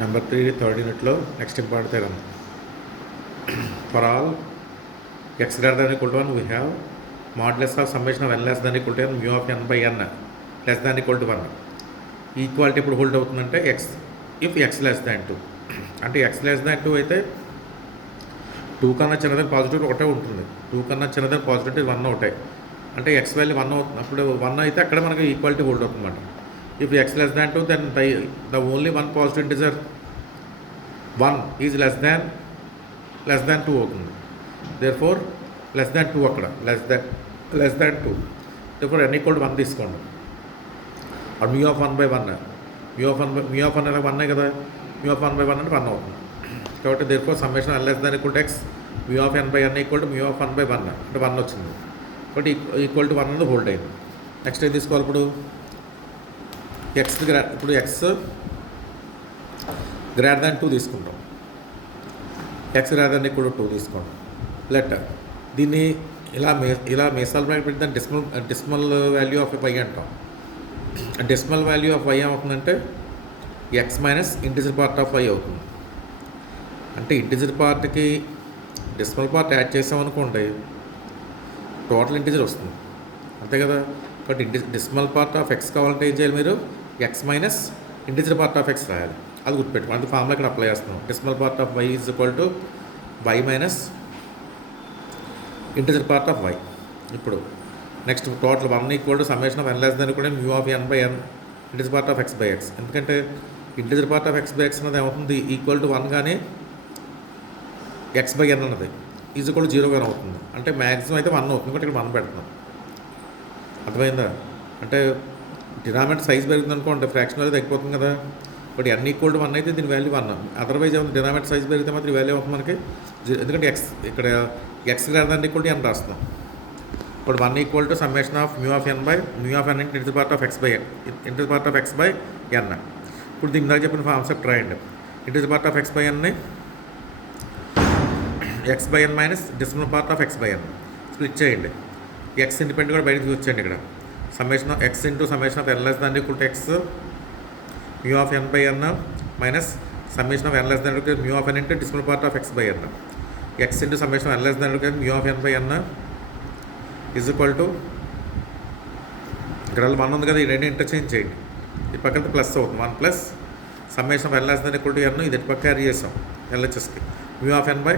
Number 3, third unit lo next important theorem. For all x greater than or equal to 1, we have modulus of summation of n less than or equal to n mu of n by n less than or equal to 1. Equality ఇప్పుడు hold అవుతుందంటే X if x less than 2 అంటే X less than 2 అయితే 2 కన్నా చిన్నదని positive ఒకటే ఉంటుంది. 2 కన్నా చిన్నదని positive 1 ఒకటే అంటే ఎక్స్ వాల్యూ 1 అవుతుంది. అప్పుడు 1 అయితే అక్కడ మనకి ఈక్వాలిటీ హోల్డ్ అవుతుందన్నమాట. If x less than 2 then the only one positive integer 1 is less than 2 అవుతుంది. దేర్ ఫోర్ లెస్ దాన్ 2 అక్కడ less than 2 therefore n equal to 1 తీసుకోండి. और mu of 1 by 1 mu of 1 1 కదా, mu of 1 by 1 అంటే 1 అవుతుంది. కాబట్టి therefore summation n less than equal to x mu of n by n equal to mu of 1 by 1 అంటే 1 వచ్చింది. కాబట్టి equal to 1 అనేది హోల్డ్ అయింది. నెక్స్ట్ ఏం తీసుకోవాలి ఇప్పుడు ఎక్స్ గ్రేటర్ దాన్ 2 తీసుకుంటాం. X greater than equal to 2 తీసుకోండి. లెట్ దీన్ని ఇలా మేసాల్ బ్రాకెట్ పెట్టి దాన్ని డెసిమల్ వాల్యూ ఆఫ్ y అంటాం. డెసిమల్ వాల్యూ ఆఫ్ y ఏమవుతుందంటే X minus integer part of y అవుతుంది. అంటే ఇంటిజర్ పార్ట్కి డెసిమల్ పార్ట్ యాడ్ చేసామనుకోండి టోటల్ ఇంటిజర్ వస్తుంది, అంతే కదా. కాబట్టి డెసిమల్ పార్ట్ ఆఫ్ ఎక్స్ కావాలంటే ఏం చేయాలి, మీరు X minus integer part of X రాయాలి. అది గుర్తుపెట్టుకోండి. అది ఫార్ములా ఇక్కడ అప్లై చేస్తున్నాం. Decimal part of y is equal to y minus integer part of y. ఇప్పుడు next total 1 equal to summation of n less దాన్ కూడా mu of n by n integer part of x by x. ఎందుకంటే integer part of x by x అనేది ఏమవుతుంది, equal to 1 కానీ x by n అన్నది is equal to 0 కానీ అవుతుంది. అంటే maximum అయితే 1 అవుతుంది, కాబట్టి ఇక్కడ 1 పెడుతున్నాం. అర్థమైందా? అంటే డినామినేటర్ సైజ్ పెరుగుతుంది అనుకోండి, ఫ్రాక్షన్ అనేది తగ్గిపోతుంది కదా. బట్ n ఈక్వల్ టు 1 అయితే దీని వాల్యూ 1. అదర్వైజ్ ఏమైనా డినామినేటర్ సైజ్ పెరిగితే మాత్రం ఈ వాల్యూ అవుతుంది మనకి 0. ఎందుకంటే ఇక్కడ x greater than equal to n రాస్తున్నాం. ఇప్పుడు 1 equal to summation of mu of n by mu of n integer part of x by integer part of x by n. ఇప్పుడు దీని దగ్గర చెప్పిన కాన్సెప్ట్ రాయండి. Integer part of x by n ని x by n minus decimal part of x by n split చేయండి. x independent కూడా బయటకు వచ్చేయండి. ఇక్కడ summation of x into summation of n less than equal to x mu of n by n minus summation of n less than equal mu of n into decimal part of x by n. x into summation of n less than equal mu of n by n is equal to ఇక్కడ 1 ఉంది కదా, ఈ రెండు interchange చేయండి. ఈ పక్కన plus అవుతుంది. 1 plus summation of n less than equal to n ఇది పక్క క్యారీ చేసాం ఎల్హెచ్ఎస్కి mu of n by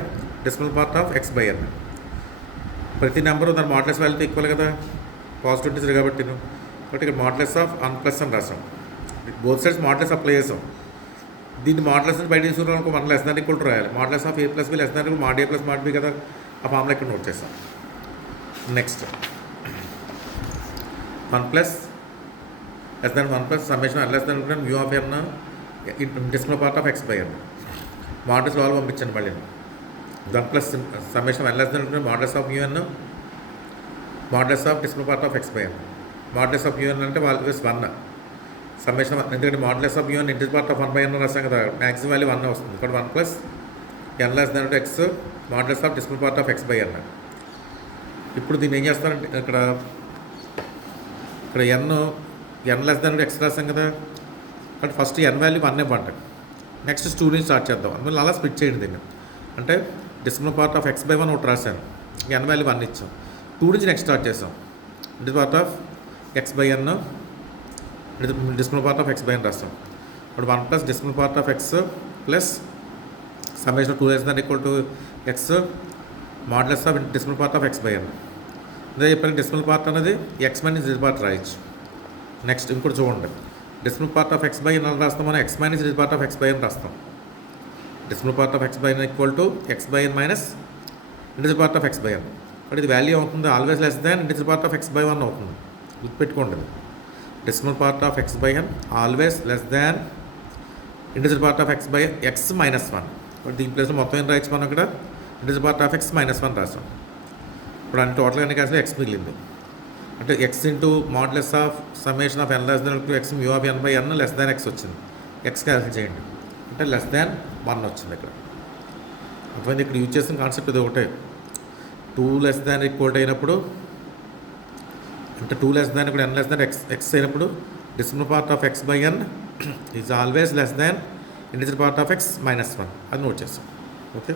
decimal part of x by n. ప్రతి నెంబరు దాని మాడ్యులస్ వాల్యూతో ఈక్వల్ కదా, పాజిటివ్ ఇంటిజర్ కాబట్టి ఇక్కడ మాడ్యులస్ ఆఫ్ 1 ప్లస్ అని రాసాం. బోత్ సైడ్స్ మాడ్యులస్ అప్లై చేసాం. దీన్ని మాడ్యులస్ బయట తీసుకున్నాం 1 లెస్ దాన్ ఈక్వల్ టు రాయాలి. Modulus of a plus b less than equal mod a plus mod b కదా, ఆ ఫార్ములా ఇక్కడ నోట్ చేసాం. Next 1 plus less than 1 plus summation n less than mu of n decimal part of x by n. Modulus value పంపించండి మళ్ళీ. 1 plus summation n less than modulus of mu n modulus of decimal part of x by n. Modulus of mu n అంటే values 1 summation, ఎందుకంటే modulus of mu n integer part of 1 by n రాసాం కదా, maximum value 1 వస్తుంది. ఇక్కడ 1 plus n less than x modulus of decimal part of x by n. ఇప్పుడు దీన్ని ఏం చేస్తారంటే ఇక్కడ n లెస్ దాన్ x రాసాం కదా, కాబట్టి ఫస్ట్ n వాల్యూ 1 ఇవ్వండి. నెక్స్ట్ 2 నుంచి స్టార్ట్ చేద్దాం. అందువల్ల అలా స్ప్లిట్ చేయండి దీన్ని. అంటే decimal part of x by 1 ఒకటి రాశాను, n వాల్యూ 1 ఇచ్చాం. 2 నుంచి నెక్స్ట్ స్టార్ట్ చేసాం. Integer part of x by n decimal part of x by n రాస్తాం. ఇప్పుడు 1 plus decimal part of x plus summation 2 less than equal to x modulus of decimal part of x by n. అదే చెప్పాను, decimal part అనేది x minus integer part రాయొచ్చు. Next ఇంకోటి చూడండి, decimal part of x by n రాస్తాం, మనం x minus integer part of x by n రాస్తాం. Decimal part of x by n equal to x by n minus integer part of x by n. But ఇది value అవుతుంది always less than integer part of x by 1 అవుతుంది. గుర్తుపెట్టుకోండి, decimal part of x by n always less than integer part of x by x minus 1. But దీని ప్లేస్లో మొత్తం ఏం రాయొచ్చు మనం ఇక్కడ integer part of x minus 1 రాసాం. ఇప్పుడు అన్ని టోటల్గా అన్ని కాసిన x మిగిలింది. అంటే x into modulus of summation of n less than x mu of n by n less than x వచ్చింది. x క్యాన్సిల్ చేయండి అంటే లెస్ దాన్ 1 వచ్చింది ఇక్కడ. అర్థమైంది? ఇక్కడ యూజ్ చేసిన కాన్సెప్ట్ ఇది ఒకటే. 2 లెస్ దాన్ ఈక్వల్ అయినప్పుడు అంటే 2 లెస్ దాన్ ఇక్కడ n లెస్ దాన్ x అయినప్పుడు decimal part of x by n is always less than integer part of X -1 అది నోట్ చేస్తాం. ఓకే.